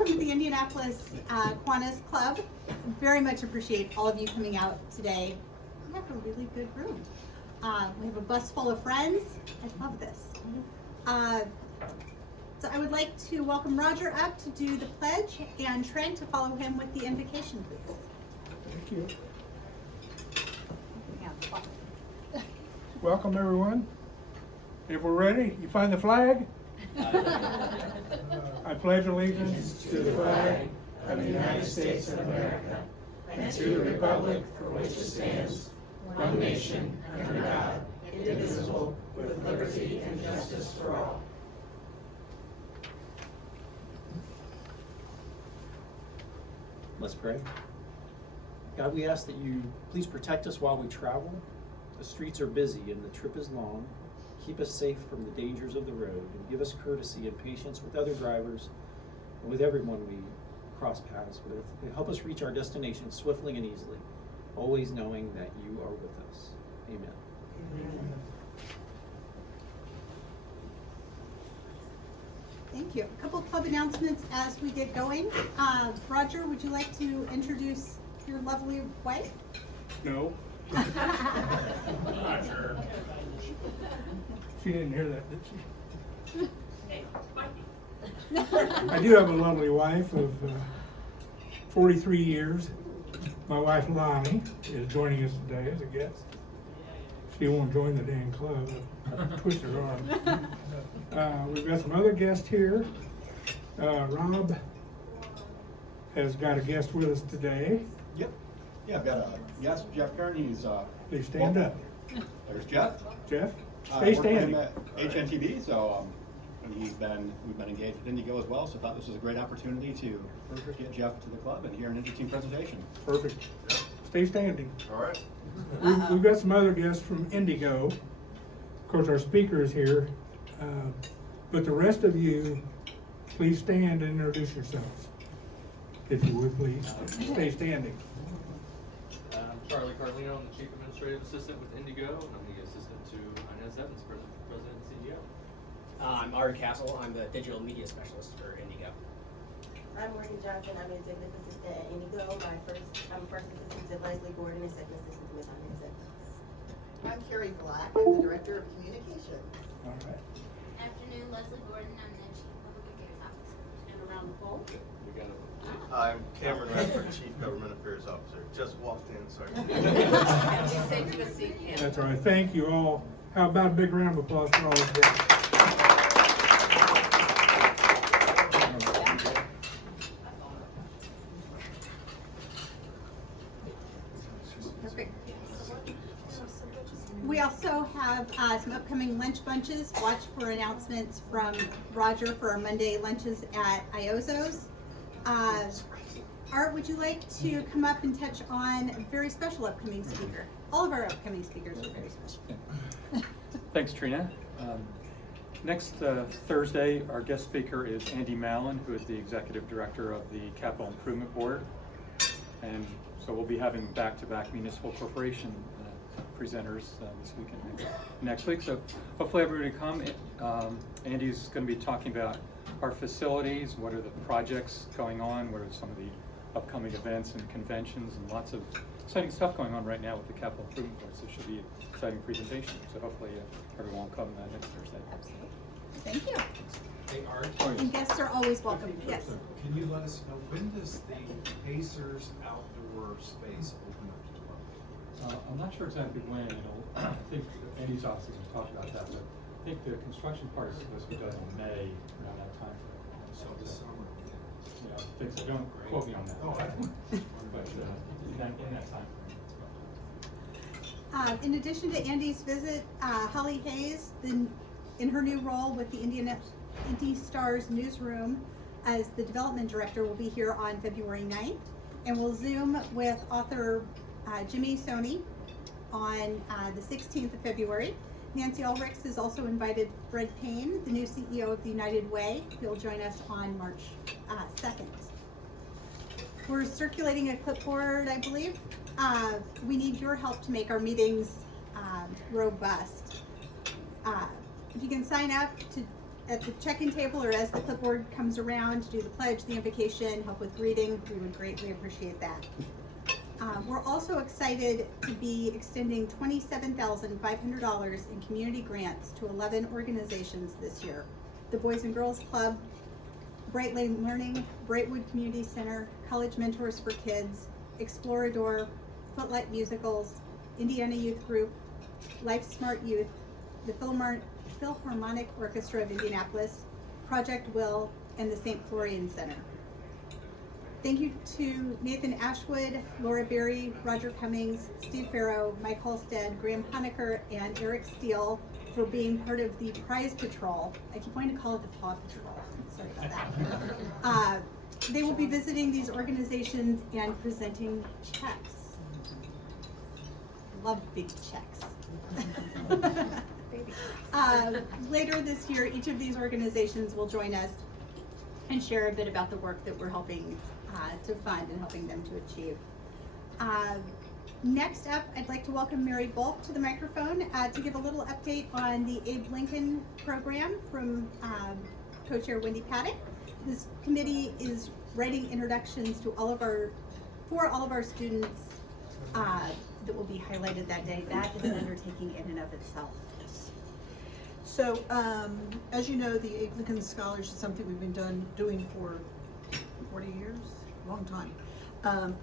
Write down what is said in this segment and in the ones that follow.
welcome to the Indianapolis Kiwanis Club. Very much appreciate all of you coming out today. We have a really good room. We have a bus full of friends. I love this. So I would like to welcome Roger up to do the pledge and Trent to follow him with the invocation, please. Thank you. Welcome, everyone. If we're ready, you find the flag? I pledge allegiance to the flag of the United States of America and to the republic for which it stands, one nation, under God, indivisible, with liberty and justice for all. Let's pray. God, we ask that you please protect us while we travel. The streets are busy and the trip is long. Keep us safe from the dangers of the road and give us courtesy and patience with other drivers and with everyone we cross paths with. Help us reach our destination swiftly and easily, always knowing that you are with us. Amen. Amen. Thank you. A couple of club announcements as we get going. Roger, would you like to introduce your lovely wife? No. Not sure. She didn't hear that, did she? I do have a lovely wife of 43 years. My wife Lonnie is joining us today as a guest. She won't join the dang club. I twist her arm. We've got some other guests here. Rob has got a guest with us today. Yep. Yeah, I've got a guest, Jeff Kern. He's Please stand up. There's Jeff. Jeff, Stay stay standing. at HNTV, so we've been engaged with IndyGo as well. So I thought this was a great opportunity to get Jeff to the club and hear an interesting presentation. Perfect. Stay standing. All right. We've got some other guests from IndyGo. Of course, our speaker is here. But the rest of you, please stand and introduce yourselves. If you would, please. Stay standing. I'm Charlie Carlino. I'm the Chief Administrative Assistant with IndyGo, and I'm the assistant to Inez, President and CEO. I'm Ari Castle. I'm the Digital Media Specialist for IndyGo. I'm Morgan Johnson. I'm an executive assistant at IndyGo. I'm first assistant to Leslie Gordon and second assistant to Ms. Inez. I'm Carrie Black. I'm the Director of Communications. All right. Afternoon, Leslie Gordon. I'm the Chief Public Affairs Officer. And around the pole. We got it. I'm Cameron Radford, Chief Government Affairs Officer. Just walked in, sorry. That's all right. Thank you all. How about a big round of applause for all of them? Perfect. We also have some upcoming lunch bunches. Watch for announcements from Roger for our Monday lunches at Iozo's. Art, would you like to come up and touch on a very special upcoming speaker? All of our upcoming speakers are very special. Thanks, Trina. Next Thursday, our guest speaker is Andy Mallon, who is the Executive Director of the Capital Improvement Board. And so we'll be having back-to-back municipal corporation presenters this week and next week. So hopefully everybody come. Andy's going to be talking about our facilities, what are the projects going on, what are some of the upcoming events and conventions, and lots of exciting stuff going on right now with the Capital Improvement Board. So it should be an exciting presentation. So hopefully everyone will come next Thursday. Absolutely. Thank you. Hey, Art. And guests are always welcome. Yes. Can you let us know, when does the Pacers outdoor space open up to the public? I'm not sure exactly when. I think Andy's office is going to talk about that, but I think the construction part is supposed to be done in May, around that time. So this summer. Yeah, I think so. Don't quote me on that. Oh, I don't. But in that time. In addition to Andy's visit, Holly Hayes, in her new role with the Indy Stars newsroom as the development director, will be here on February 9th, and we'll Zoom with author Jimmy Soni on the 16th of February. Nancy Ulrichs has also invited Fred Payne, the new CEO of the United Way. He'll join us on March 2nd. We're circulating a clipboard, I believe. We need your help to make our meetings robust. If you can sign up to at the check-in table or as the clipboard comes around to do the pledge, the invocation, help with greeting. We would greatly appreciate that. We're also excited to be extending $27,500 in community grants to 11 organizations this year. The Boys and Girls Club, Bright Lane Learning, Brightwood Community Center, College Mentors for Kids, Explorador, Footlight Musicals, Indiana Youth Group, Life Smart Youth, the Philharmonic Orchestra of Indianapolis, Project Will, and the St. Florian Center. Thank you to Nathan Ashwood, Laura Berry, Roger Cummings, Steve Farrow, Mike Halstead, Graham Honecker, and Eric Steele for being part of the Prize Patrol. I keep wanting to call it the Paw Patrol. Sorry about that. They will be visiting these organizations and presenting checks. Love big checks. Later this year, each of these organizations will join us and share a bit about the work that we're helping to fund and helping them to achieve. Next up, I'd like to welcome Mary Bulk to the microphone to give a little update on the Abe Lincoln program from co-chair Wendy Paddock. This committee is writing introductions to all of our students that will be highlighted that day. That is an undertaking in and of itself. So, as you know, the Abe Lincoln Scholars is something we've been doing for 40 years, long time. And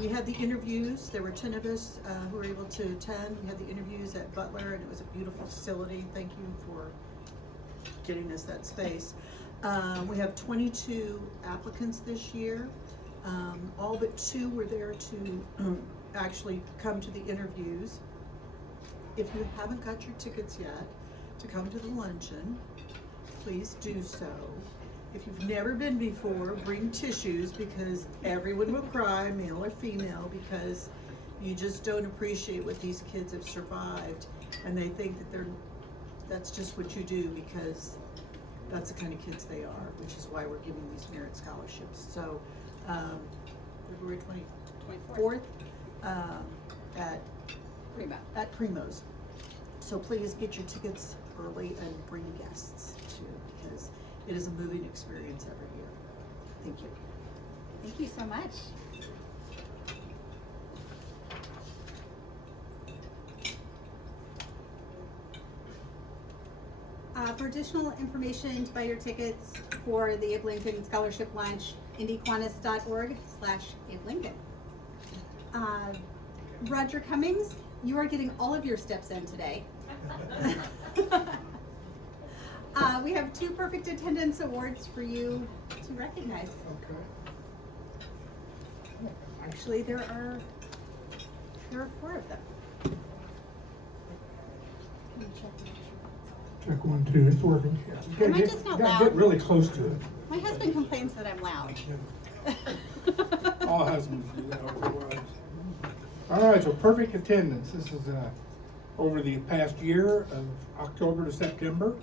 we had the interviews. There were 10 of us who were able to attend. We had the interviews at Butler, and it was a beautiful facility. Thank you for getting us that space. We have 22 applicants this year. All but 2 were there to actually come to the interviews. If you haven't got your tickets yet to come to the luncheon, please do so. If you've never been before, bring tissues, because everyone will cry, male or female, because you just don't appreciate what these kids have survived, and they think that that's just what you do because that's the kind of kids they are, which is why we're giving these merit scholarships. So February 24th at Primo's. So please get your tickets early and bring guests too, because it is a moving experience every year. Thank you. Thank you so much. For additional information to buy your tickets for the Abe Lincoln Scholarship Lunch, indykiwanis.org/Abe Lincoln. Roger Cummings, you are getting all of your steps in today. We have 2 perfect attendance awards for you to recognize. Okay. Actually, there are 4 of them. Can you check? Check 1, 2, it's working. Yeah. Am I just not loud? Get really close to it. My husband complains that I'm loud. All husbands do that over their wives. All right, so perfect attendance. This is over the past year of October to September.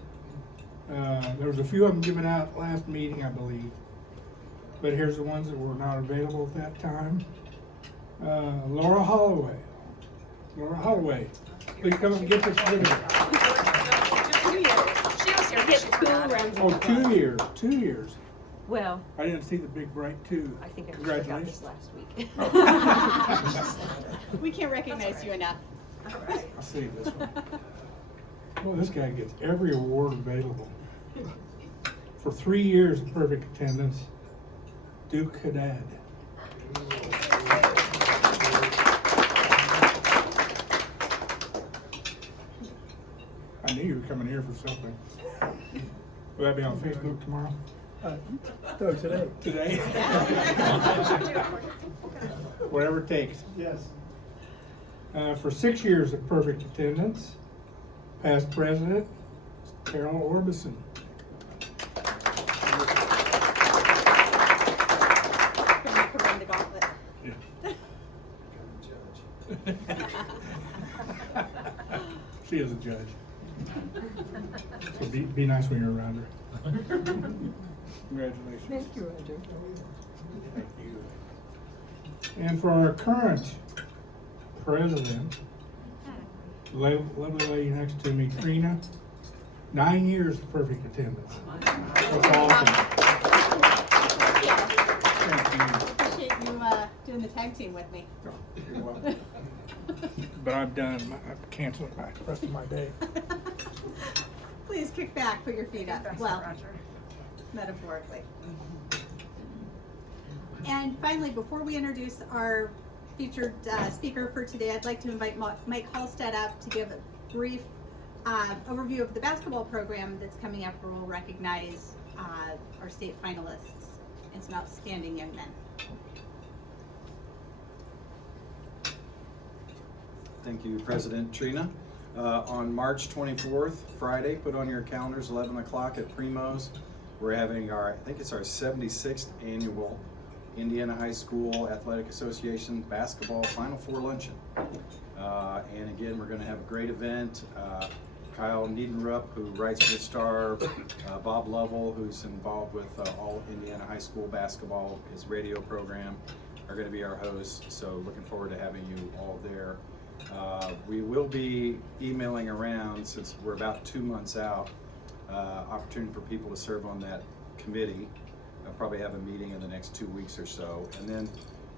There was a few of them given out last meeting, I believe. But here's the ones that were not available at that time. Laura Holloway. Laura Holloway, please come up and get this certificate. 2 years. She was here. Get 2 rounds. Oh, 2 years, 2 years. Well, I didn't see the big bright 2. I think I forgot this Congratulations. last week. We can't recognize you enough. All right. I'll see this one. Well, this guy gets every award available. For 3 years of perfect attendance, Duke Haddad. I knew you were coming here for something. Will that be on Facebook tomorrow? No, today. Today? Whatever it takes. Yes. For 6 years of perfect attendance, past president, Carol Orbison. Around the gauntlet. She is a judge. So be nice when you're around her. Congratulations. Thank you, Roger. Thank you. And for our current president, lovely lady next to me, Trina 9 years of perfect attendance. That's awesome. Appreciate you doing the tag team with me. You're welcome. But I've canceled the rest of my day. Please kick back, put your feet up. Thanks, Well, Roger. metaphorically. And finally, before we introduce our featured speaker for today, I'd like to invite Mike Halstead up to give a brief overview of the basketball program that's coming up, where we'll recognize our state finalists and some outstanding young men. Thank you, President Trina. On March 24th, Friday, put on your calendars, 11 o'clock at Primo's. We're having I think it's our 76th annual Indiana High School Athletic Association Basketball Final Four Luncheon. And again, we're going to have a great event. Kyle Niedenrup, who writes for the Star, Bob Lovell, who's involved with all Indiana High School basketball, his radio program, are going to be our hosts. So looking forward to having you all there. We will be emailing around, since we're about 2 months out, opportunity for people to serve on that committee. I'll probably have a meeting in the next 2 weeks or so. And then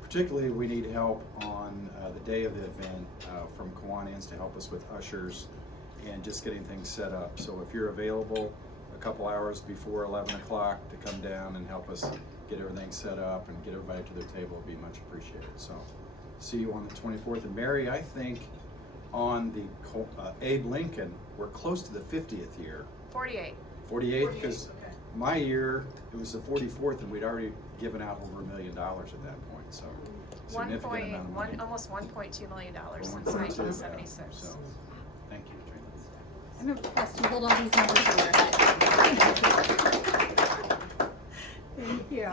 particularly we need help on the day of the event from Kiwanis to help us with ushers and just getting things set up. So if you're available a couple hours before 11 o'clock to come down and help us get everything set up and get everybody to their table, would be much appreciated. So see you on the 24th. And Mary, I think on the Abe Lincoln, we're close to the 50th year. 48. 48, because my year, it was the 44th, and we'd already given out over $1 million at that point, so significant amount of money. Almost $1.2 million since 1.2, 1976. So, thank you, Trina. I'm impressed you hold all these numbers in your head. Thank you.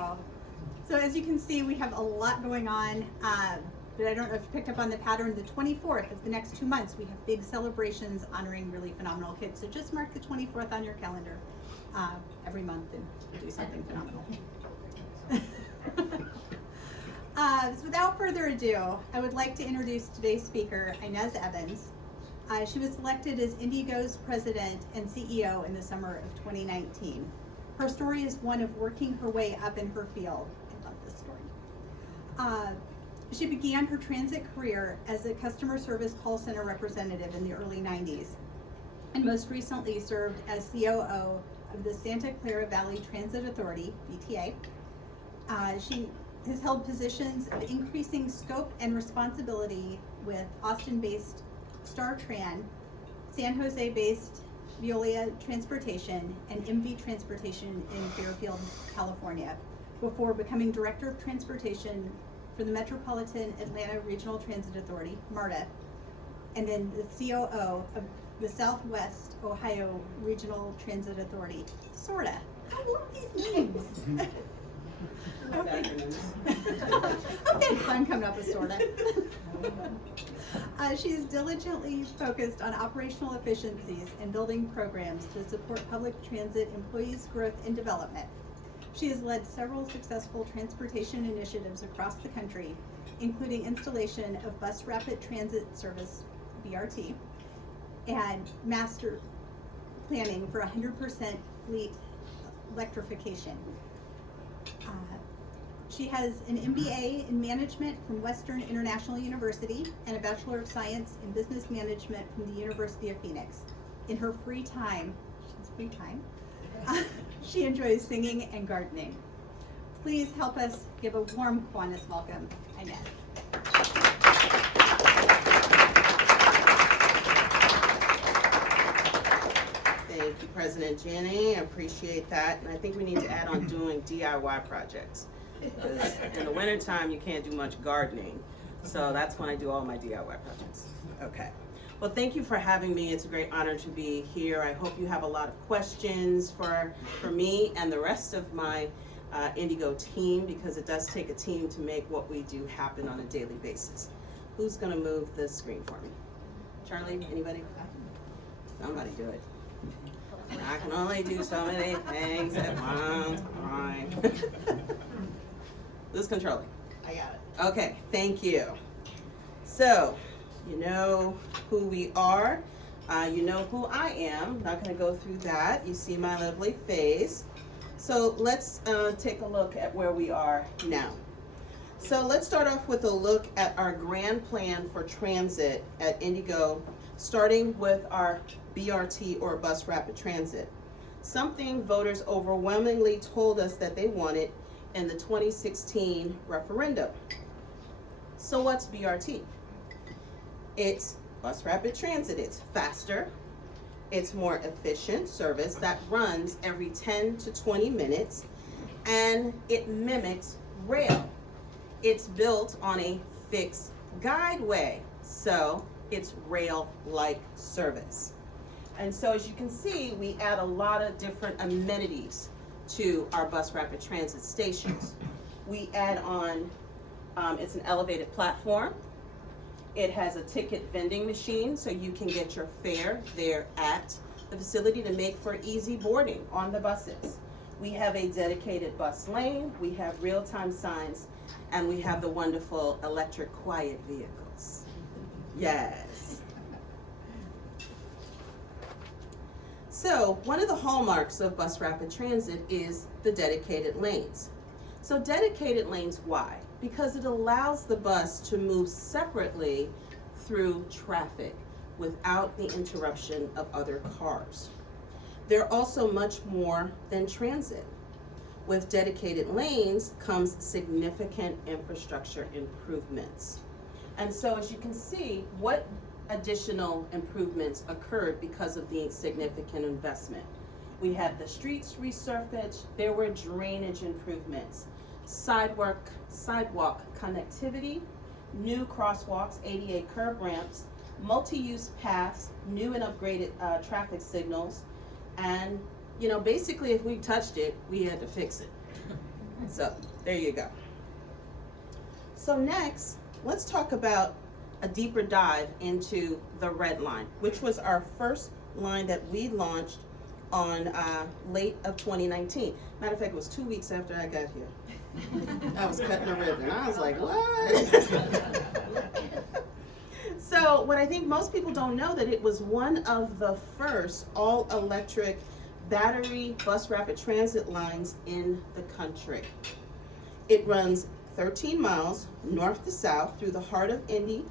So as you can see, we have a lot going on, but I don't know if you picked up on the pattern. The 24th of the next 2 months, we have big celebrations honoring really phenomenal kids. So just mark the 24th on your calendar every month and do something phenomenal. So without further ado, I would like to introduce today's speaker, Inez Evans. She was selected as IndyGo's president and CEO in the summer of 2019. Her story is one of working her way up in her field. I love this story. She began her transit career as a customer service call center representative in the early 90s, and most recently served as COO of the Santa Clara Valley Transit Authority, BTA. She has held positions of increasing scope and responsibility with Austin-based StarTran, San Jose-based Veolia Transportation, and MV Transportation in Fairfield, California, before becoming Director of Transportation for the Metropolitan Atlanta Regional Transit Authority, MARTA, and then the COO of the Southwest Ohio Regional Transit Authority, SORTA. I love these names. Okay, fun coming up with SORTA. She is diligently focused on operational efficiencies and building programs to support public transit employees' growth and development. She has led several successful transportation initiatives across the country, including installation of Bus Rapid Transit Service, BRT, and master planning for 100% fleet electrification. She has an MBA in management from Western International University and a Bachelor of Science in Business Management from the University of Phoenix. In her free time, she enjoys singing and gardening. Please help us give a warm Kiwanis welcome, Inez. Thank you, President Jenny. I appreciate that. And I think we need to add on doing DIY projects. Because in the wintertime, you can't do much gardening. So that's when I do all my DIY projects. Okay. Well, thank you for having me. It's a great honor to be here. I hope you have a lot of questions for me and the rest of my IndyGo team, because it does take a team to make what we do happen on a daily basis. Who's going to move the screen for me? Charlie, anybody? Somebody do it. I can only do so many things at one time. Who's controlling? I got it. Okay, thank you. So, you know who we are. You know who I am. Not going to go through that. You see my lovely face. So let's take a look at where we are now. So let's start off with a look at our grand plan for transit at IndyGo, starting with our BRT or Bus Rapid Transit. Something voters overwhelmingly told us that they wanted in the 2016 referendum. So what's BRT? It's Bus Rapid Transit. It's faster, it's more efficient service that runs every 10 to 20 minutes, and it mimics rail. It's built on a fixed guideway, so it's rail-like service. And so as you can see, we add a lot of different amenities to our Bus Rapid Transit stations. We add on, it's an elevated platform. It has a ticket vending machine, so you can get your fare there at the facility to make for easy boarding on the buses. We have a dedicated bus lane, we have real-time signs, and we have the wonderful electric quiet vehicles. Yes. So one of the hallmarks of Bus Rapid Transit is the dedicated lanes. So dedicated lanes, why? Because it allows the bus to move separately through traffic without the interruption of other cars. They're also much more than transit. With dedicated lanes comes significant infrastructure improvements. And so as you can see, what additional improvements occurred because of the significant investment? We had the streets resurfaced, there were drainage improvements, sidewalk connectivity, new crosswalks, ADA curb ramps, multi-use paths, new and upgraded traffic signals, and basically if we touched it, we had to fix it. So there you go. So next, let's talk about a deeper dive into the red line, which was our first line that we launched on late of 2019. Matter of fact, it was 2 weeks after I got here. I was cutting a ribbon. I was like, what? So what I think most people don't know, that it was one of the first all-electric battery bus rapid transit lines in the country. It runs 13 miles north to south through the heart of Indy,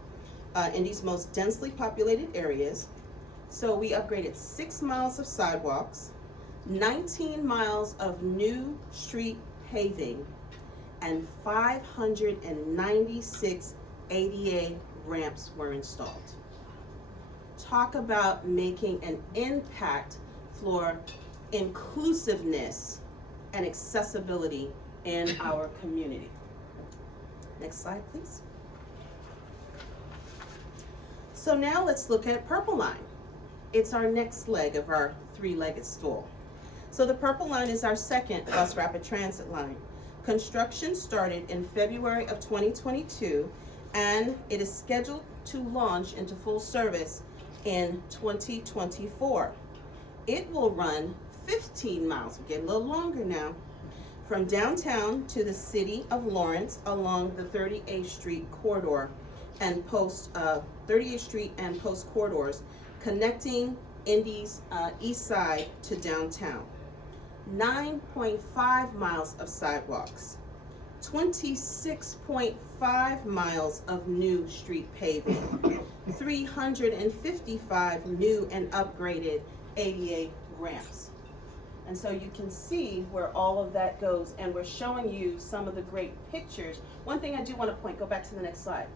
Indy's most densely populated areas. So we upgraded 6 miles of sidewalks, 19 miles of new street paving, and 596 ADA ramps were installed. Talk about making an impact for inclusiveness and accessibility in our community. Next slide, please. So now let's look at Purple Line. It's our next leg of our three-legged stool. So the Purple Line is our second bus rapid transit line. Construction started in February of 2022, and it is scheduled to launch into full service in 2024. It will run 15 miles, we're getting a little longer now, from downtown to the city of Lawrence along the 38th Street corridor and 38th Street and post corridors, connecting Indy's east side to downtown. 9.5 miles of sidewalks, 26.5 miles of new street paving, 355 new and upgraded ADA ramps. And so you can see where all of that goes, and we're showing you some of the great pictures. One thing I do want to point, go back to the next slide,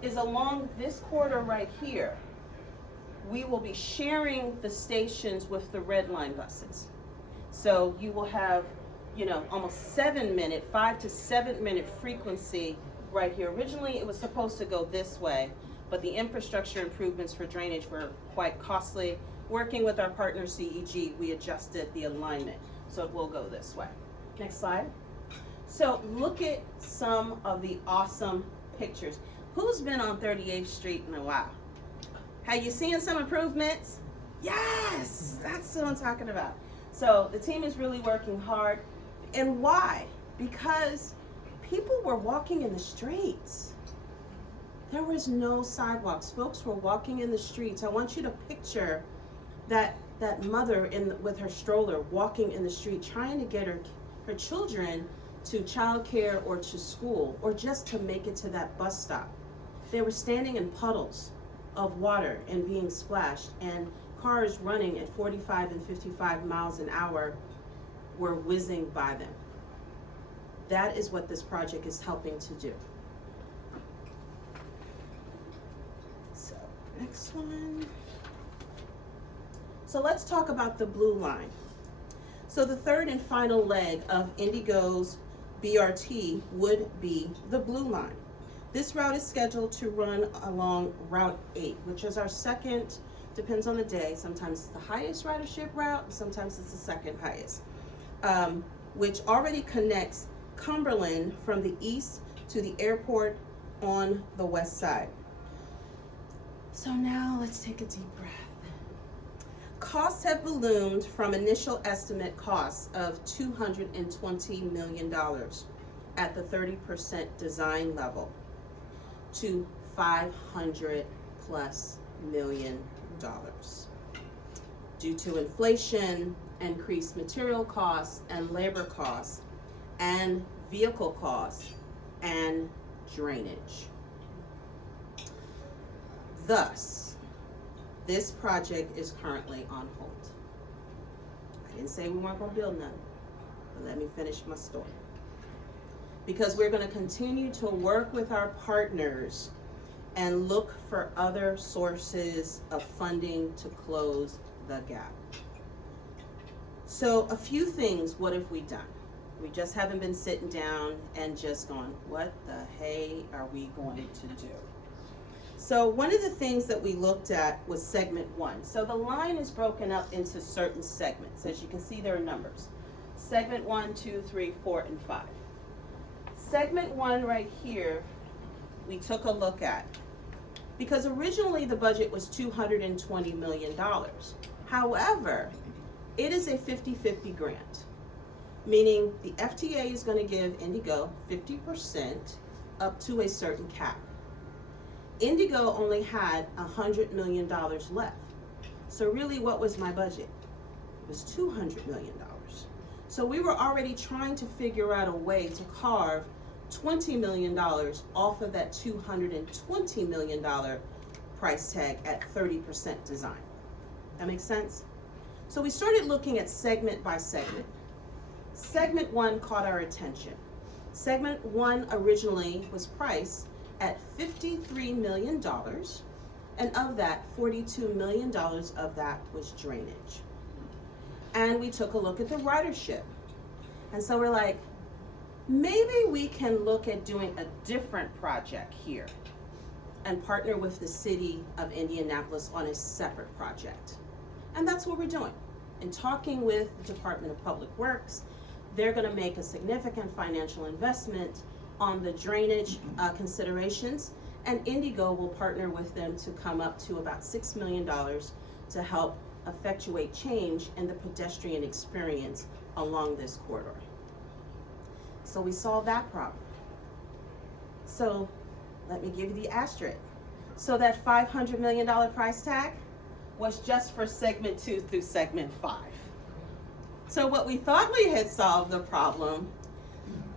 is along this corridor right here, we will be sharing the stations with the Red Line buses. So you will have, almost 5 to 7 minute frequency right here. Originally, it was supposed to go this way, but the infrastructure improvements for drainage were quite costly. Working with our partner CEG, we adjusted the alignment, so it will go this way. Next slide. So look at some of the awesome pictures. Who's been on 38th Street in a while? Have you seen some improvements? Yes, that's what I'm talking about. So the team is really working hard. And why? Because people were walking in the streets. There was no sidewalks. Folks were walking in the streets. I want you to picture that mother with her stroller walking in the street trying to get her children to childcare or to school or just to make it to that bus stop. They were standing in puddles of water and being splashed, and cars running at 45 and 55 miles an hour were whizzing by them. That is what this project is helping to do. So, next one. So let's talk about the blue line. So the third and final leg of IndyGo's BRT would be the blue line. This route is scheduled to run along Route 8, which is our second, depends on the day. Sometimes it's the highest ridership route, sometimes it's the second highest, which already connects Cumberland from the east to the airport on the west side. So now let's take a deep breath. Costs have ballooned from initial estimate costs of $220 million at the 30% design level to $500+ million due to inflation, increased material costs and labor costs, and vehicle costs and drainage. Thus, this project is currently on hold. I didn't say we weren't gonna build none, but let me finish my story. Because we're gonna continue to work with our partners and look for other sources of funding to close the gap. So a few things, what have we done? We just haven't been sitting down and just going, what the hey are we going to do? So one of the things that we looked at was segment 1. So the line is broken up into certain segments. As you can see, there are numbers. Segment 1, 2, 3, 4, and 5. Segment 1 right here, we took a look at. Because originally the budget was $220 million. However, it is a 50-50 grant, meaning the FTA is going to give IndyGo 50% up to a certain cap. IndyGo only had $100 million left. So really, what was my budget? It was $200 million. So we were already trying to figure out a way to carve $20 million off of that $220 million price tag at 30% design. That makes sense? So we started looking at segment by segment. Segment 1 caught our attention. Segment 1 originally was priced at $53 million, and of that, $42 million of that was drainage. And we took a look at the ridership. And so we're like, maybe we can look at doing a different project here and partner with the city of Indianapolis on a separate project. And that's what we're doing. In talking with the Department of Public Works, they're gonna make a significant financial investment on the drainage considerations, and IndyGo will partner with them to come up to about $6 million to help effectuate change in the pedestrian experience along this corridor. So we solved that problem. So let me give you the asterisk. So that $500 million price tag was just for segment 2 through segment 5. So what we thought we had solved the problem,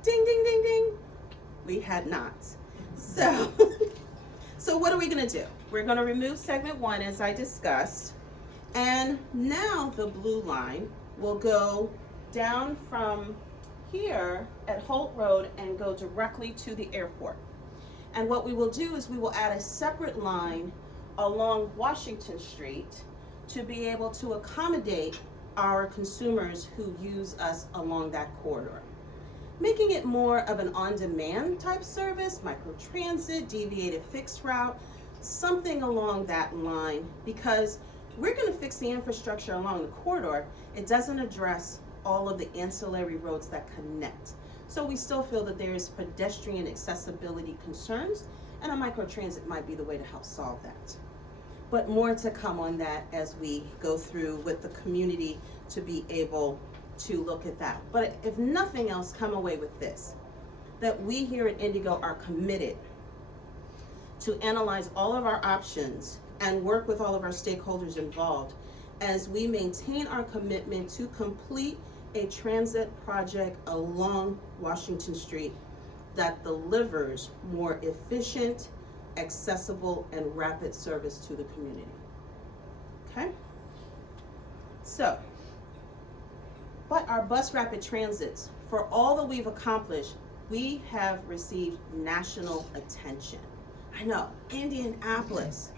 ding, ding, ding, ding, we had not. So, so what are we gonna do? We're gonna remove segment 1 as I discussed, and now the blue line will go down from here at Holt Road and go directly to the airport. And what we will do is we will add a separate line along Washington Street to be able to accommodate our consumers who use us along that corridor, making it more of an on-demand type service, microtransit, deviated fixed route, something along that line, because we're gonna fix the infrastructure along the corridor. It doesn't address all of the ancillary roads that connect. So we still feel that there is pedestrian accessibility concerns, and a microtransit might be the way to help solve that. But more to come on that as we go through with the community to be able to look at that. But if nothing else, come away with this, that we here at IndyGo are committed to analyze all of our options and work with all of our stakeholders involved as we maintain our commitment to complete a transit project along Washington Street that delivers more efficient, accessible, and rapid service to the community. Okay? So, but our bus rapid transits, for all that we've accomplished, we have received national attention. I know, Indianapolis.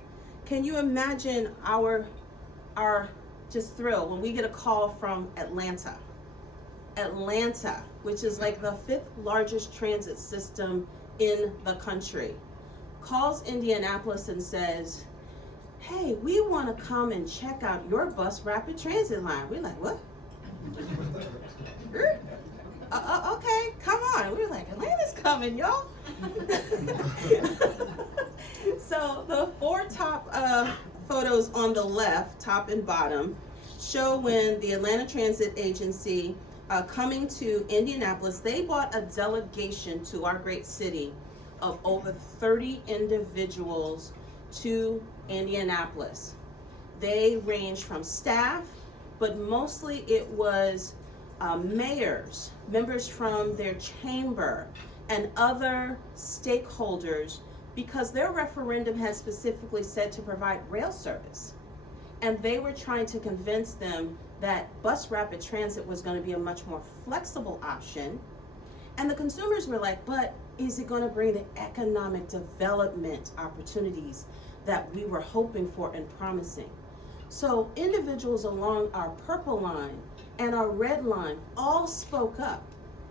Can you imagine our just thrill when we get a call from Atlanta? Atlanta, which is like the 5th largest transit system in the country, calls Indianapolis and says, hey, we want to come and check out your bus rapid transit line. We're like, what? Okay, come on. We were like, Atlanta's coming, y'all. So the 4 top photos on the left, top and bottom, show when the Atlanta Transit Agency coming to Indianapolis, they brought a delegation to our great city of over 30 individuals to Indianapolis. They ranged from staff, but mostly it was mayors, members from their chamber, and other stakeholders, because their referendum had specifically said to provide rail service. And they were trying to convince them that bus rapid transit was going to be a much more flexible option. And the consumers were like, but is it going to bring the economic development opportunities that we were hoping for and promising? So individuals along our purple line and our red line all spoke up.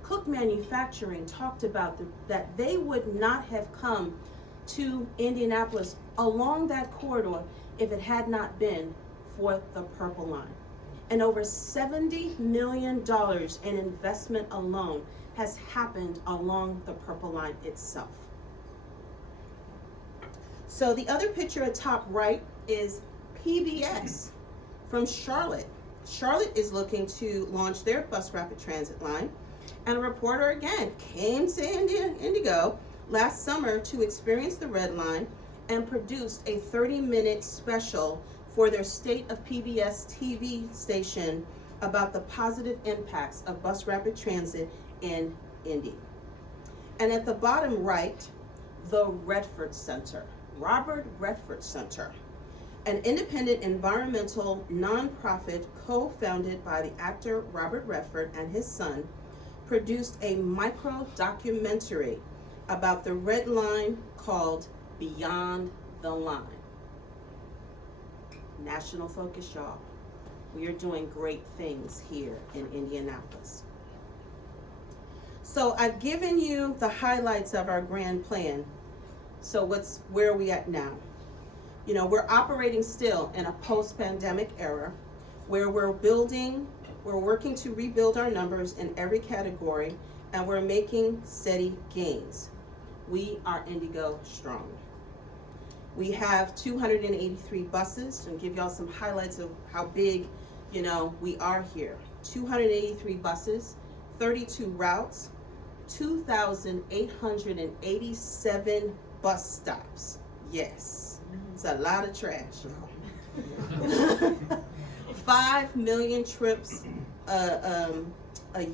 Cook Manufacturing talked about that they would not have come to Indianapolis along that corridor if it had not been for the purple line. And over $70 million in investment alone has happened along the purple line itself. So the other picture at top right is PBS from Charlotte. Charlotte is looking to launch their bus rapid transit line, and a reporter again came to IndyGo last summer to experience the red line and produced a 30-minute special for their State of PBS TV station about the positive impacts of bus rapid transit in Indy. And at the bottom right, the Redford Center, Robert Redford Center, an independent environmental nonprofit co-founded by the actor Robert Redford and his son, produced a micro-documentary about the red line called Beyond the Line. National focus, y'all. We are doing great things here in Indianapolis. So I've given you the highlights of our grand plan. So where are we at now? You know, we're operating still in a post-pandemic era where we're working to rebuild our numbers in every category, and we're making steady gains. We are IndyGo strong. We have 283 buses, and give y'all some highlights of how big, you know, we are here. 283 buses, 32 routes, 2,887 bus stops. Yes, it's a lot of trash, y'all. 5 million trips a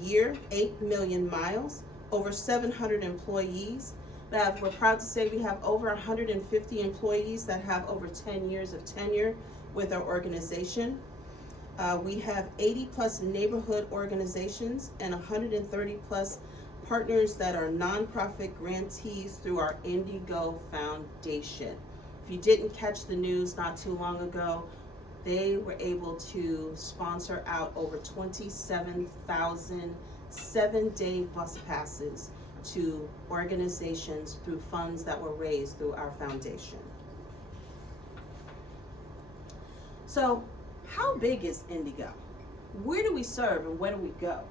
year, 8 million miles, over 700 employees. We're proud to say we have over 150 employees that have over 10 years of tenure with our organization. We have 80 plus neighborhood organizations and 130 plus partners that are nonprofit grantees through our IndyGo Foundation. If you didn't catch the news not too long ago, they were able to sponsor out over 27,000 7-day bus passes to organizations through funds that were raised through our foundation. So, how big is IndyGo? Where do we serve and where do we go?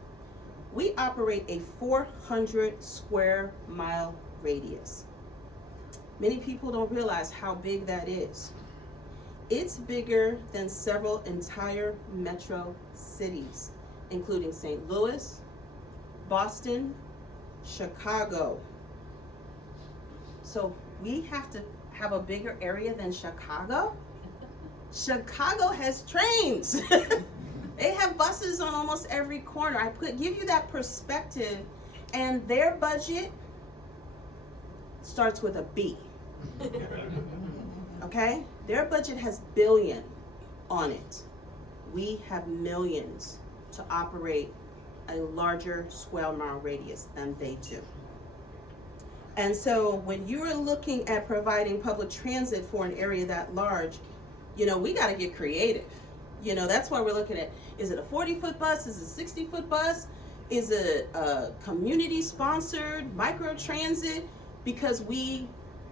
We operate a 400 square mile radius. Many people don't realize how big that is. It's bigger than several entire metro cities, including St. Louis, Boston, Chicago. So we have to have a bigger area than Chicago? Chicago has trains. They have buses on almost every corner. Give you that perspective, and their budget starts with a B. Okay? Their budget has billion on it. We have millions to operate a larger square mile radius than they do. And so when you're looking at providing public transit for an area that large, you know, we got to get creative. You know, that's why we're looking at, is it a 40-foot bus? Is it a 60-foot bus? Is it a community-sponsored microtransit? Because we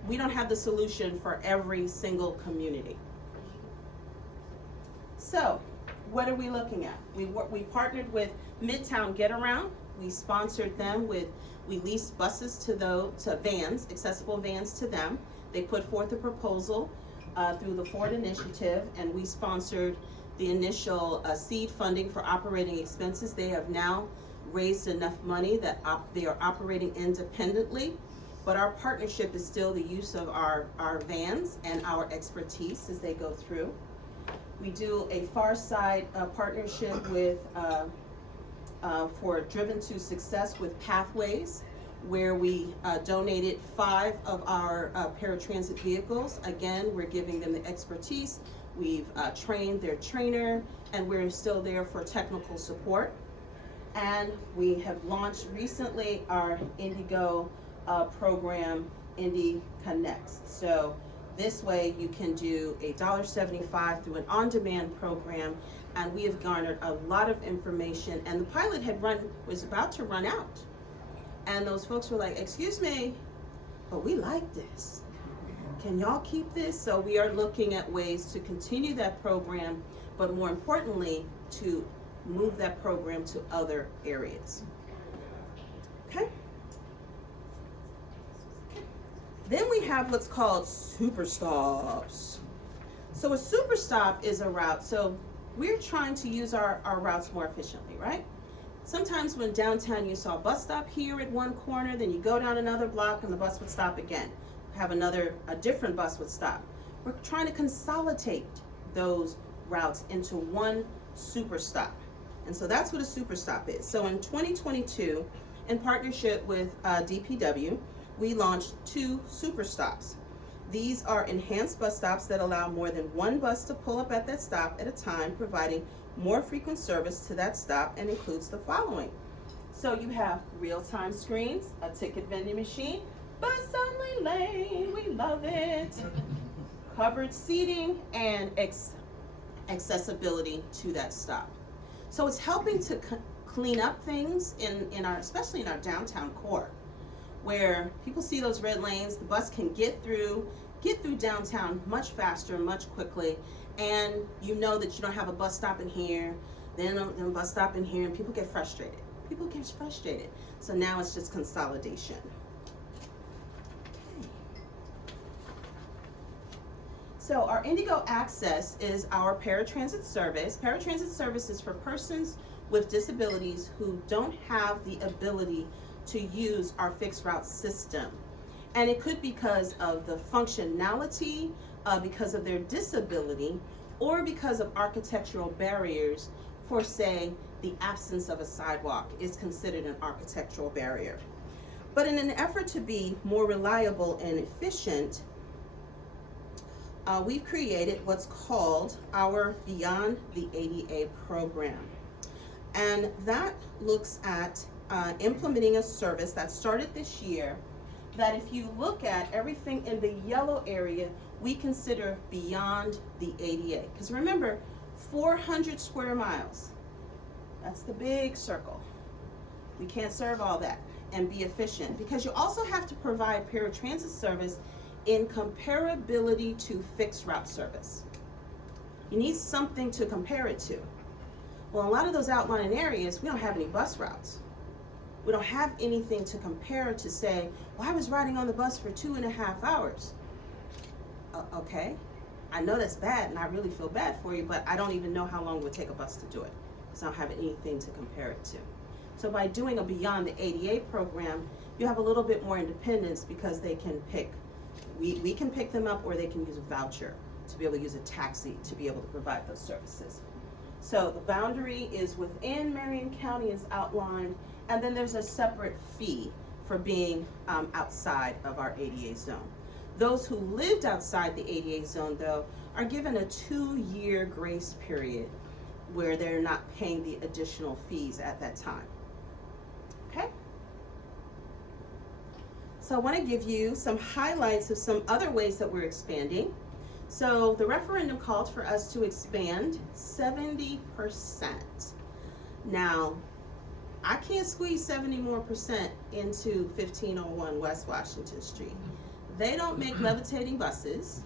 don't have the solution for every single community. So, what are we looking at? We partnered with Midtown Get Around. We sponsored them with, we leased buses to vans, accessible vans to them. They put forth a proposal through the Ford Initiative, and we sponsored the initial seed funding for operating expenses. They have now raised enough money that they are operating independently, but our partnership is still the use of our vans and our expertise as they go through. We do a Far Side partnership with for Driven to Success with Pathways, where we donated 5 of our paratransit vehicles. Again, we're giving them the expertise. We've trained their trainer, and we're still there for technical support. And we have launched recently our IndyGo program, Indy Connects. So this way you can do a $1.75 through an on-demand program, and we have garnered a lot of information, and the pilot was about to run out. And those folks were like, excuse me, but we like this. Can y'all keep this? So we are looking at ways to continue that program, but more importantly, to move that program to other areas. Okay? Then we have what's called super stops. So a super stop is a route. So we're trying to use our routes more efficiently, right? Sometimes when downtown you saw a bus stop here at one corner, then you go down another block and the bus would stop again. Have a different bus would stop. We're trying to consolidate those routes into one super stop. And so that's what a super stop is. So in 2022, in partnership with DPW, we launched 2 super stops. These are enhanced bus stops that allow more than one bus to pull up at that stop at a time, providing more frequent service to that stop, and includes the following. So you have real-time screens, a ticket vending machine, bus only lane, we love it, covered seating, and accessibility to that stop. So it's helping to clean up things especially in our downtown core, where people see those red lanes, the bus can get through downtown much faster, much quickly, and you know that you don't have a bus stop in here, then a bus stop in here, and people get frustrated. So now it's just consolidation. So our IndyGo Access is our paratransit service. Paratransit service is for persons with disabilities who don't have the ability to use our fixed route system. And it could be because of the functionality, because of their disability, or because of architectural barriers. For say, the absence of a sidewalk is considered an architectural barrier. But in an effort to be more reliable and efficient, we've created what's called our Beyond the ADA program. And that looks at implementing a service that started this year, that if you look at everything in the yellow area, we consider beyond the ADA. Because remember, 400 square miles, that's the big circle. We can't serve all that and be efficient, because you also have to provide paratransit service in comparability to fixed route service. You need something to compare it to. Well, a lot of those outlying areas, we don't have any bus routes. We don't have anything to compare to say, well, I was riding on the bus for 2.5 hours. Okay, I know that's bad and I really feel bad for you, but I don't even know how long it would take a bus to do it, because I don't have anything to compare it to. So by doing a Beyond the ADA program, you have a little bit more independence, because they can pick We can pick them up, or they can use a voucher to be able to use a taxi to be able to provide those services. So the boundary is within Marion County as outlined, and then there's a separate fee for being outside of our ADA zone. Those who lived outside the ADA zone, though, are given a 2-year grace period where they're not paying the additional fees at that time. Okay? So I want to give you some highlights of some other ways that we're expanding. So the referendum called for us to expand 70%. Now, I can't squeeze 70% more into 1501 West Washington Street. They don't make levitating buses,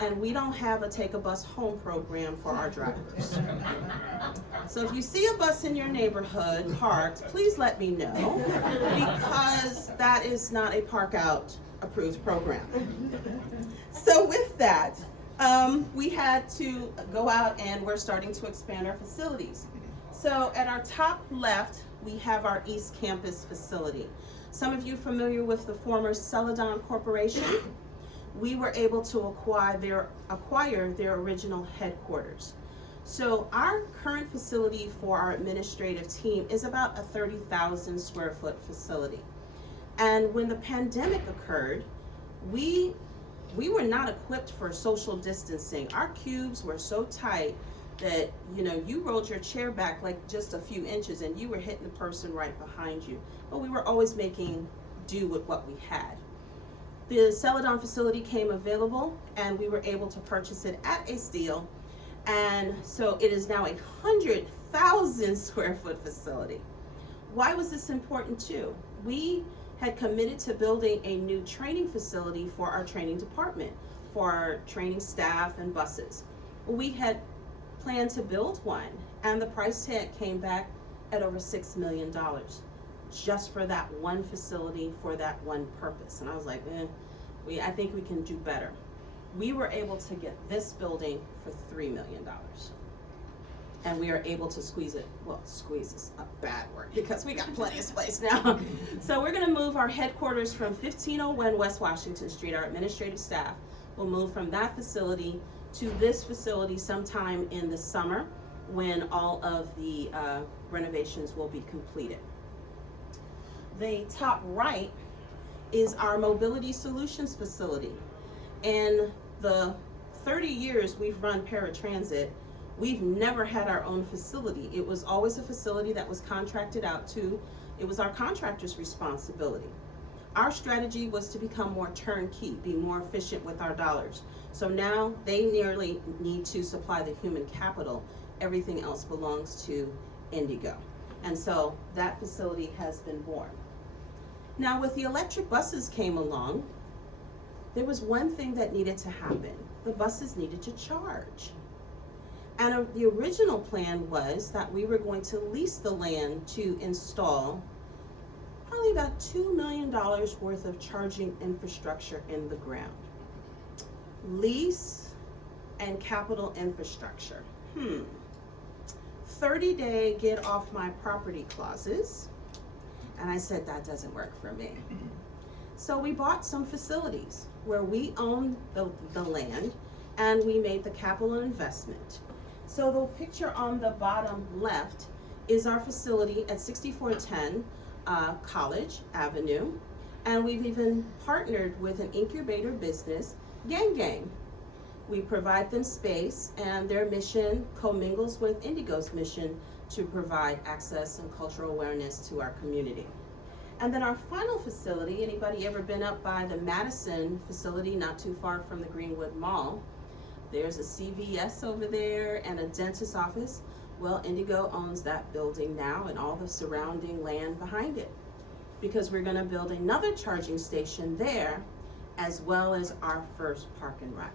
and we don't have a take a bus home program for our drivers. So if you see a bus in your neighborhood parked, please let me know, because that is not a park out approved program. So with that, we had to go out and we're starting to expand our facilities. So at our top left, we have our East Campus facility. Some of you familiar with the former Celadon Corporation? We were able to acquire their original headquarters. So our current facility for our administrative team is about a 30,000 square foot facility. And when the pandemic occurred, we were not equipped for social distancing. Our cubes were so tight that, you rolled your chair back like just a few inches and you were hitting the person right behind you. But we were always making do with what we had. The Celadon facility came available and we were able to purchase it at a steal. And so it is now a 100,000 square foot facility. Why was this important too? We had committed to building a new training facility for our training department, for our training staff and buses. We had planned to build one, and the price tag came back at over $6 million just for that one facility, for that one purpose. And I was like, I think we can do better. We were able to get this building for $3 million. And we are able to squeeze it, well, squeeze is a bad word because we got plenty of space now. So we're gonna move our headquarters from 1501 West Washington Street. Our administrative staff will move from that facility to this facility sometime in the summer when all of the renovations will be completed. The top right is our mobility solutions facility. In the 30 years we've run paratransit, we've never had our own facility. It was always a facility that was contracted out to, it was our contractor's responsibility. Our strategy was to become more turnkey, be more efficient with our dollars. So now they nearly need to supply the human capital. Everything else belongs to IndyGo. And so that facility has been born. Now with the electric buses came along, there was one thing that needed to happen. The buses needed to charge. And the original plan was that we were going to lease the land to install probably about $2 million worth of charging infrastructure in the ground. Lease and capital infrastructure. 30-day get off my property clauses. And I said, that doesn't work for me. So we bought some facilities where we owned the land and we made the capital investment. So the picture on the bottom left is our facility at 6410 College Avenue. And we've even partnered with an incubator business, Gang Gang. We provide them space, and their mission commingles with IndyGo's mission to provide access and cultural awareness to our community. And then our final facility, anybody ever been up by the Madison facility, not too far from the Greenwood Mall? There's a CVS over there and a dentist's office. Well, IndyGo owns that building now and all the surrounding land behind it, because we're gonna build another charging station there, as well as our first park and ride.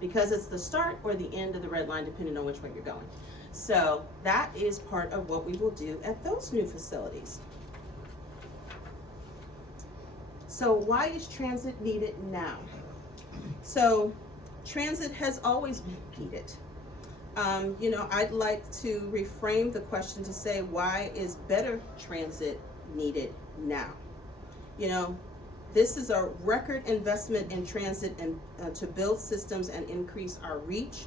Because it's the start or the end of the red line, depending on which way you're going. So that is part of what we will do at those new facilities. So why is transit needed now? So transit has always been needed. I'd like to reframe the question to say, why is better transit needed now? This is a record investment in transit and to build systems and increase our reach.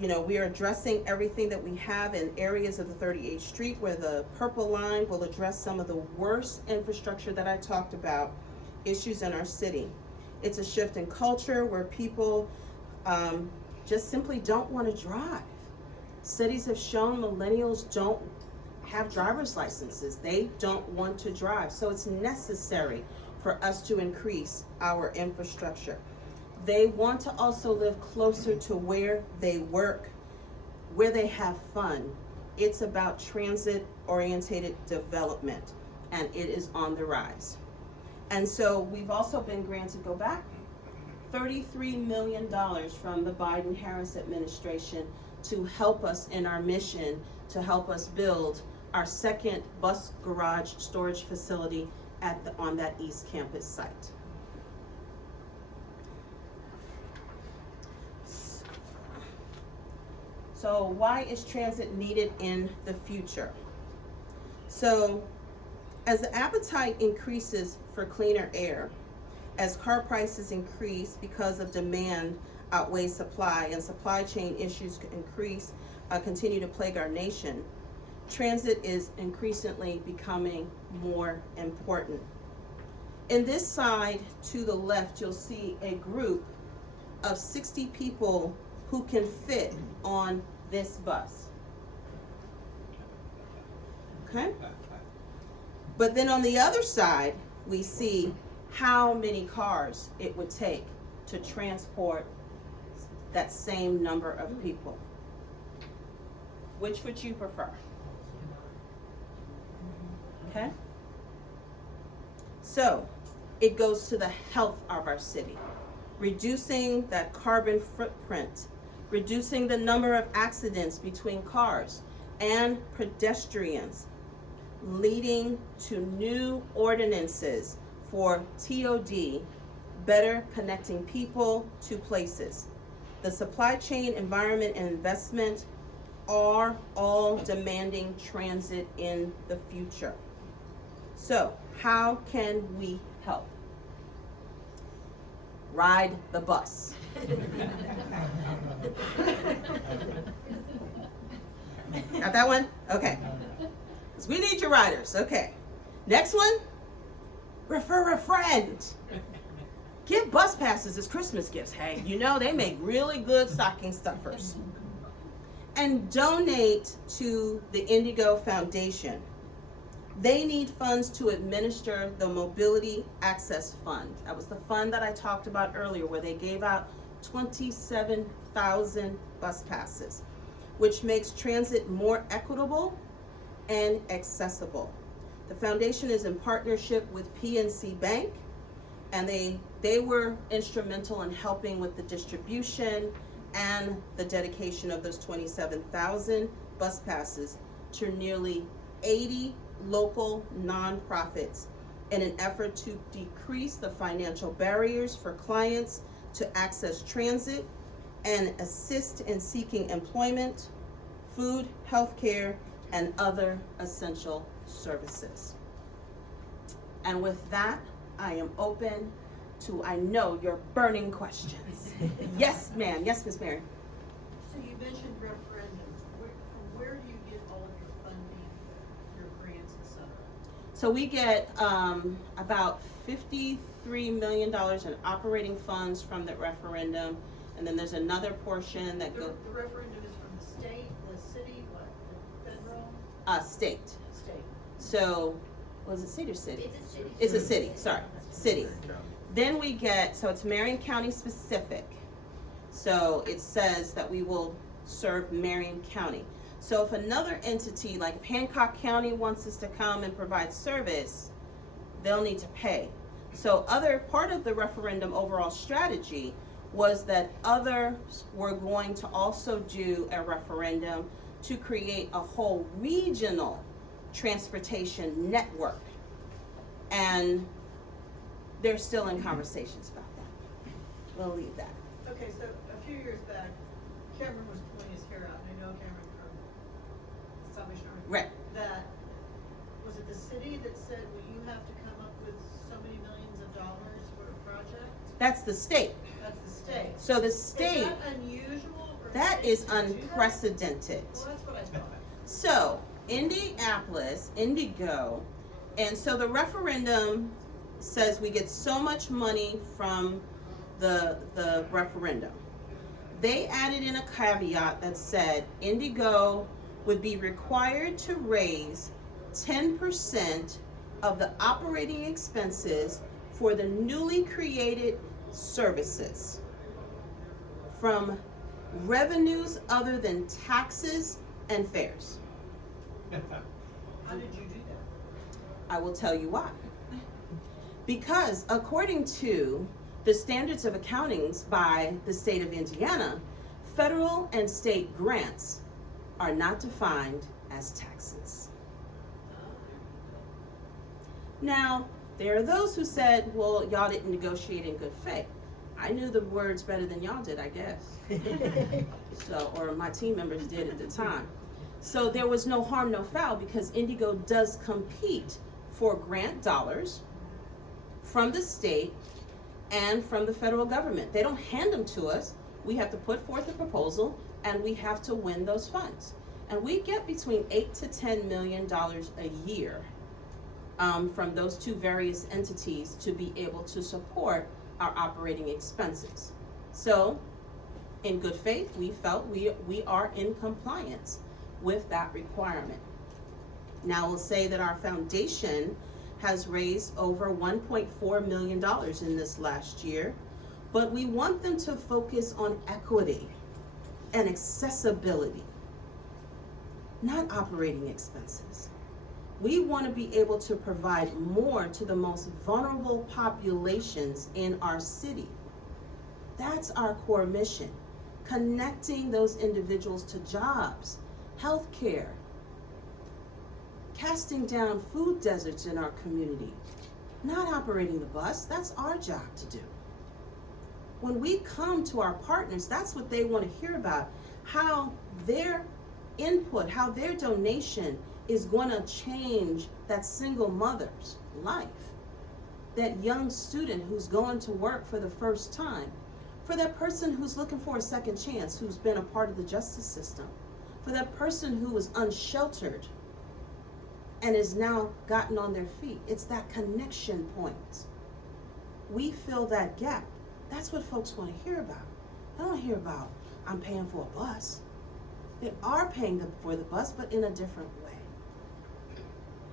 You know, we are addressing everything that we have in areas of the 38th Street where the purple line will address some of the worst infrastructure that I talked about, issues in our city. It's a shift in culture where people just simply don't want to drive. Studies have shown millennials don't have driver's licenses. They don't want to drive. So it's necessary for us to increase our infrastructure. They want to also live closer to where they work, where they have fun. It's about transit-oriented development, and it is on the rise. And so we've also been granted, go back, $33 million from the Biden-Harris administration to help us in our mission, to help us build our second bus garage storage facility on that East Campus site. So why is transit needed in the future? So as the appetite increases for cleaner air, as car prices increase because of demand outweighs supply and supply chain issues continue to plague our nation, transit is increasingly becoming more important. In this side to the left, you'll see a group of 60 people who can fit on this bus. Okay? But then on the other side, we see how many cars it would take to transport that same number of people. Which would you prefer? Okay? So, it goes to the health of our city, reducing that carbon footprint, reducing the number of accidents between cars and pedestrians, leading to new ordinances for TOD, better connecting people to places. The supply chain, environment, and investment are all demanding transit in the future. So, how can we help? Ride the bus. Got that one? Okay. So we need your riders. Okay. Next one, refer a friend. Give bus passes as Christmas gifts. Hey, you know they make really good stocking stuffers. And donate to the IndyGo Foundation. They need funds to administer the Mobility Access Fund. That was the fund that I talked about earlier where they gave out 27,000 bus passes, which makes transit more equitable and accessible. The foundation is in partnership with PNC Bank, and they were instrumental in helping with the distribution and the dedication of those 27,000 bus passes to nearly 80 local nonprofits in an effort to decrease the financial barriers for clients to access transit and assist in seeking employment, food, healthcare, and other essential services. And with that, I am open to, I know, your burning questions. Yes, ma'am. Yes, Ms. Mary. So you mentioned referendums. Where do you get all of your funding, your grants, et cetera? So we get about $53 million in operating funds from the referendum, and then there's another portion that goes. The referendum is from the state, the city, what, the federal? State. State. So, was it state or city? It's a city. It's a city, sorry, city. Then we get, so it's Marion County specific. So it says that we will serve Marion County. So if another entity, like if Hancock County wants us to come and provide service, they'll need to pay. So part of the referendum overall strategy was that others were going to also do a referendum to create a whole regional transportation network. And they're still in conversations about that. We'll leave that. Okay, so a few years back, Cameron was pulling his hair out, and I know Cameron from Salvation Army. Right. That, was it the city that said, well, you have to That's the state. That's the state. So the state, Is that unusual for that states is to do that? unprecedented. Well, that's what I thought. So, Indianapolis, IndyGo, and so the referendum says we get so much money from the referendum. They added in a caveat that said IndyGo would be required to raise 10% of the operating expenses for the newly created services from revenues other than taxes and fares. How did you do that? I will tell you why. Because according to the standards of accountings by the state of Indiana, federal and state grants are not defined as taxes. Now, there are those who said, well, y'all didn't negotiate in good faith. I knew the words better than y'all did, I guess. So, or my team members did at the time. So there was no harm, no foul, because IndyGo does compete for grant dollars from the state and from the federal government. They don't hand them to us. We have to put forth a proposal and we have to win those funds. And we get between $8 to $10 million a year from those two various entities to be able to support our operating expenses. So, in good faith, we felt we are in compliance with that requirement. Now, we'll say that our foundation has raised over $1.4 million in this last year, but we want them to focus on equity and accessibility, not operating expenses. We want to be able to provide more to the most vulnerable populations in our city. That's our core mission, connecting those individuals to jobs, healthcare, casting down food deserts in our community, not operating the bus. That's our job to do. When we come to our partners, that's what they want to hear about, how their input, how their donation is going to change that single mother's life, that young student who's going to work for the first time, for that person who's looking for a second chance, who's been a part of the justice system, for that person who was unsheltered and has now gotten on their feet. It's that connection point. We fill that gap. That's what folks want to hear about. They don't hear about, I'm paying for a bus. They are paying for the bus, but in a different way.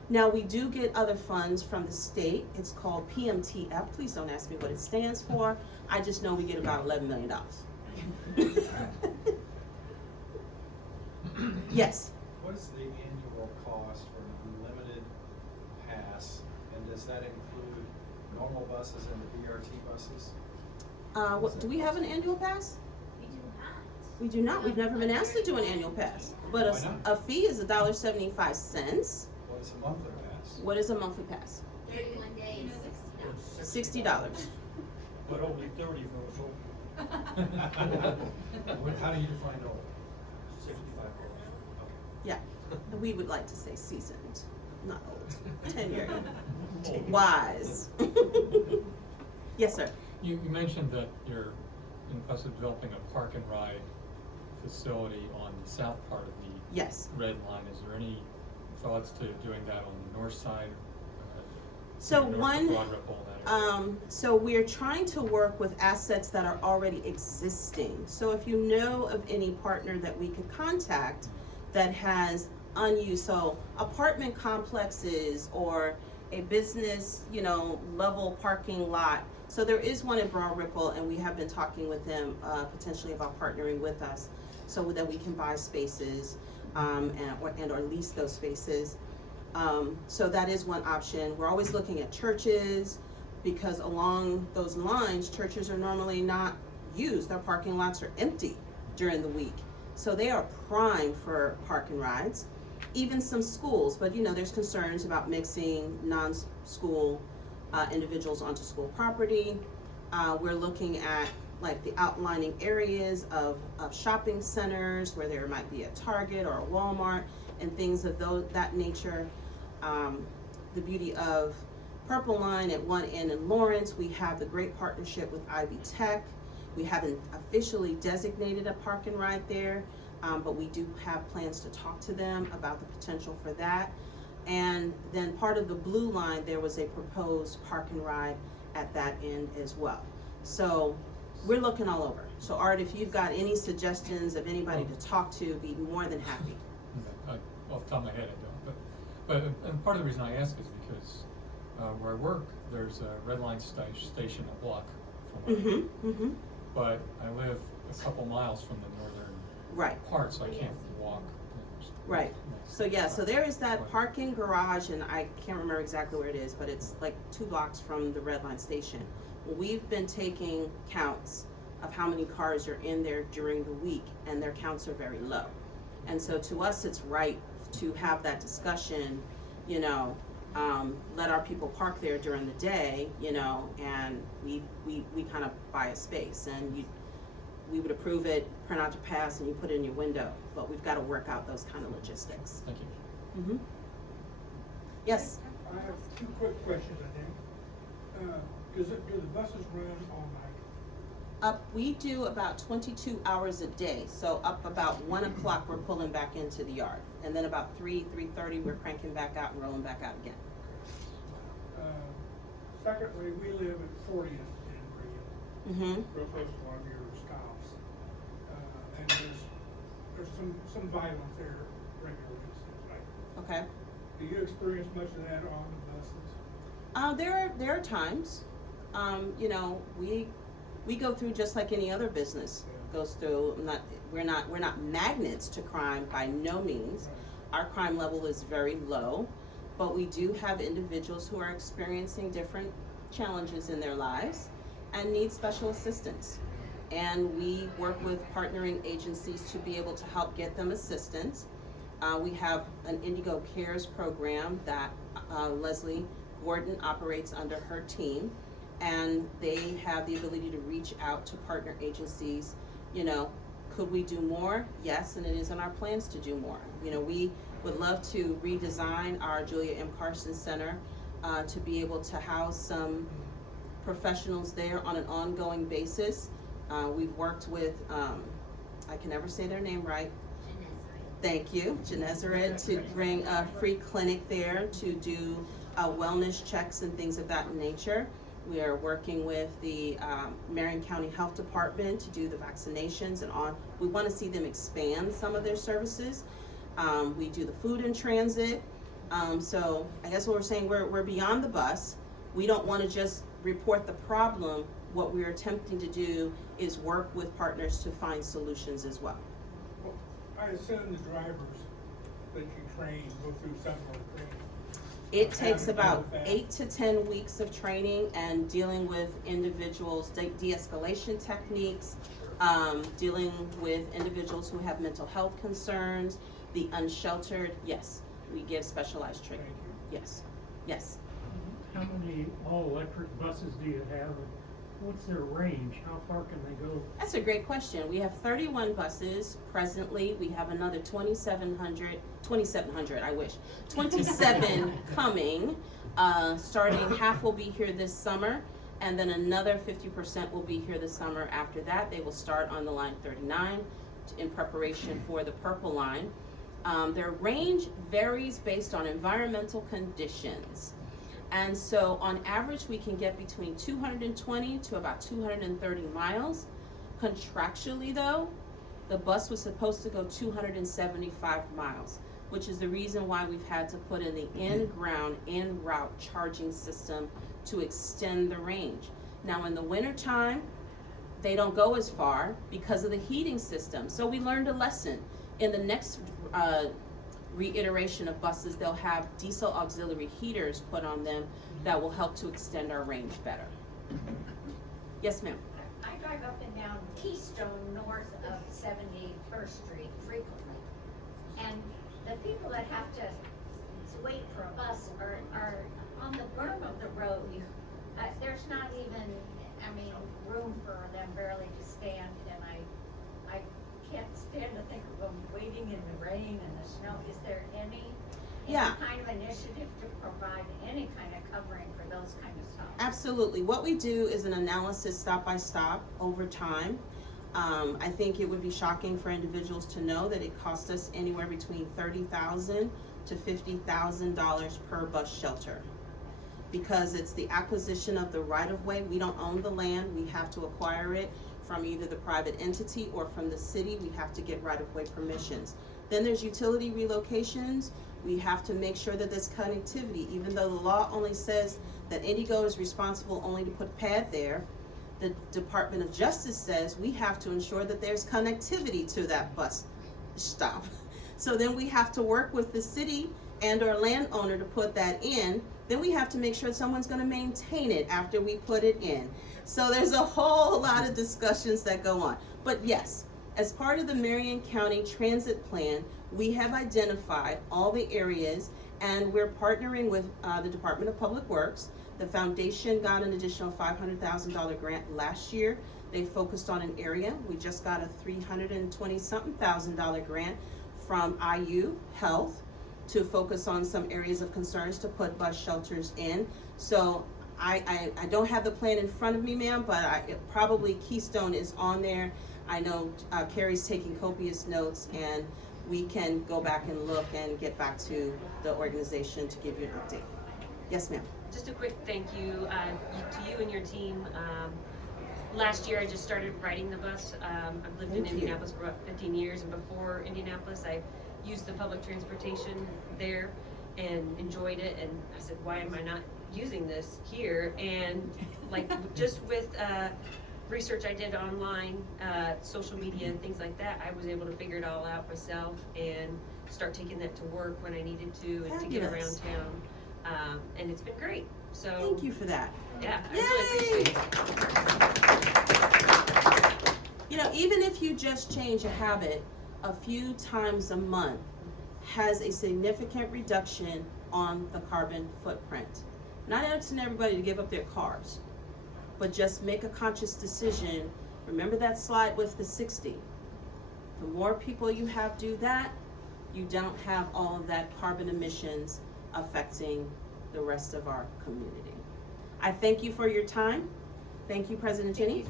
Now, we do get other funds from the state. It's called PMTF. Please don't ask me what it stands for. I just know we get about $11 million. Yes? What is the annual cost for an unlimited pass, and does that include normal buses and the BRT buses? Do we have an annual pass? We do not. We do not. We've never been asked to do an annual pass. But Why not? a fee is $1.75. What is a monthly pass? What is a monthly pass? 31 days, $60. $60. But only 30 for us all. How do you define old? 65 Yeah. We would like to say seasoned, not old. Tenured. Wise. Yes, sir. You mentioned that you're in the process of developing a park and ride facility on the south part of the Yes. red line. Is there any thoughts to doing that on the north side? So north of one, Broad Ripple, that area? so we're trying to work with assets that are already existing. So if you know of any partner that we could contact that has unused, so apartment complexes or a business, level parking lot. So there is one in Broad Ripple, and we have been talking with them potentially about partnering with us so that we can buy spaces or lease those spaces. So that is one option. We're always looking at churches because along those lines, churches are normally not used. Their parking lots are empty during the week. So they are prime for park and rides. Even some schools, but there's concerns about mixing non-school individuals onto school property. We're looking at like the outlining areas of shopping centers where there might be a Target or a Walmart and things of that nature. The beauty of Purple Line at one end in Lawrence. We have the great partnership with Ivy Tech. We haven't officially designated a park and ride there, but we do have plans to talk to them about the potential for that. And then part of the Blue Line, there was a proposed park and ride at that end as well. So we're looking all over. So Art, if you've got any suggestions of anybody to talk to, be more than happy. Off the top of my head, I don't. But and part of the reason I ask is because where I work, there's a red line station a block from where I live. But I live a couple miles from the northern part, so I can't walk. Right. So yeah, so there is that parking garage, and I can't remember exactly where it is, but it's like 2 blocks from the red line station. We've been taking counts of how many cars are in there during the week, and their counts are very low. And so to us, it's right to have that discussion, you know, let our people park there during the day, you know, and we kind of buy a space, and we would approve it, print out your pass, and you put it in your window. But we've got to work out those kind of logistics. Thank you. Yes? I have 2 quick questions, I think. Do the buses run all night? We do about 22 hours a day. So up about 1 o'clock, we're pulling back into the yard. And then about 3:30, we're cranking back out and rolling back out again. Secondly, we live at 40th and Real, real close to one of your stops. And there's some violence there regularly, it seems like. Okay. Do you experience much of that on the buses? There are times, you know, we go through just like any other business goes through. We're not magnets to crime by no means. Our crime level is very low, but we do have individuals who are experiencing different challenges in their lives and need special assistance. And we work with partnering agencies to be able to help get them assistance. We have an IndyGo Cares program that Leslie Gordon operates under her team, and they have the ability to reach out to partner agencies. You know, could we do more? Yes, and it is in our plans to do more. You know, we would love to redesign our Julia M. Carson Center to be able to house some professionals there on an ongoing basis. We've worked with, I can never say their name right. Thank you, Genezeret, to bring a free clinic there to do wellness checks and things of that nature. We are working with the Marion County Health Department to do the vaccinations and on. We want to see them expand some of their services. We do the food in transit. So I guess what we're saying, we're beyond the bus. We don't want to just report the problem. What we're attempting to do is work with partners to find solutions as well. Well, I assume the drivers that you train go through some sort of training. It takes about 8 to 10 weeks of training and dealing with individuals, de-escalation techniques, dealing with individuals who have mental health concerns, the unsheltered. Yes, we give specialized training. Yes, yes. How many all-electric buses do you have? What's their range? How far can they go? That's a great question. We have 31 buses presently. We have another 2,700, I wish. 27 coming. Starting half will be here this summer, and then another 50% will be here this summer. After that, they will start on the line 39 in preparation for the Purple Line. Their range varies based on environmental conditions. And so on average, we can get between 220 to about 230 miles. Contractually though, the bus was supposed to go 275 miles, which is the reason why we've had to put in the in-ground, in-route charging system to extend the range. Now in the wintertime, they don't go as far because of the heating system. So we learned a lesson. In the next reiteration of buses, they'll have diesel auxiliary heaters put on them that will help to extend our range better. Yes, ma'am. I drive up and down Keystone north of 71st Street frequently. And the people that have to wait for a bus are on the berm of the road. There's not even, room for them barely to stand, and I can't stand to think of them waiting in the rain and the snow. Is there any Yeah. kind of initiative to provide any kind of covering for those kind of stops? Absolutely. What we do is an analysis stop by stop over time. I think it would be shocking for individuals to know that it costs us anywhere between $30,000 to $50,000 per bus shelter. Because it's the acquisition of the right-of-way. We don't own the land. We have to acquire it from either the private entity or from the city. We have to get right-of-way permissions. Then there's utility relocations. We have to make sure that there's connectivity. Even though the law only says that IndyGo is responsible only to put pad there, the Department of Justice says we have to ensure that there's connectivity to that bus stop. So then we have to work with the city and or landowner to put that in. Then we have to make sure someone's gonna maintain it after we put it in. So there's a whole lot of discussions that go on. But yes, as part of the Marion County Transit Plan, we have identified all the areas, and we're partnering with the Department of Public Works. The foundation got an additional $500,000 grant last year. They focused on an area. We just got a $320-something thousand grant from IU Health to focus on some areas of concerns to put bus shelters in. So I don't have the plan in front of me, ma'am, but probably Keystone is on there. I know Carrie's taking copious notes, and we can go back and look and get back to the organization to give you an update. Yes, ma'am. Just a quick thank you to you and your team. Last year I just started riding the bus. I've lived in Indianapolis for about 15 years, and before Indianapolis I used the public transportation there and enjoyed it, and I said, why am I not using this here? And like just with research I did online, social media and things like that, I was able to figure it all out myself and start taking that to work when I needed to and to get around town. And it's been great. So thank you for that. Yeah, I really appreciate it. You know, even if you just change a habit a few times a month has a significant reduction on the carbon footprint. Not asking everybody to give up their cars, but just make a conscious decision. Remember that slide with the 60. The more people you have do that, you don't have all of that carbon emissions affecting the rest of our community. I thank you for your time. Thank you, President Jenny.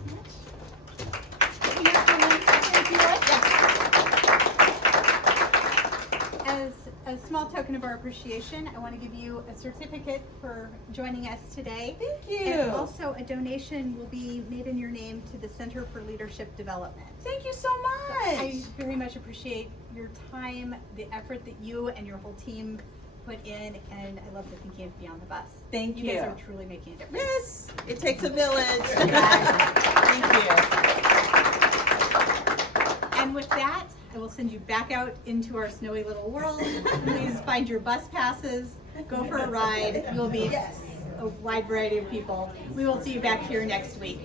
As a small token of our appreciation, I want to give you a certificate for joining us today. Thank you. And also a donation will be made in your name to the Center for Leadership Development. Thank you so much. So I very much appreciate your time, the effort that you and your whole team put in, and I love the thinking of Beyond the Bus. Thank you. You guys are truly making a difference. Yes, it takes a village. Thank you. And with that, I will send you back out into our snowy little world. Please find your bus passes, go for a ride. You'll meet a wide variety of people. We will see you back here next week.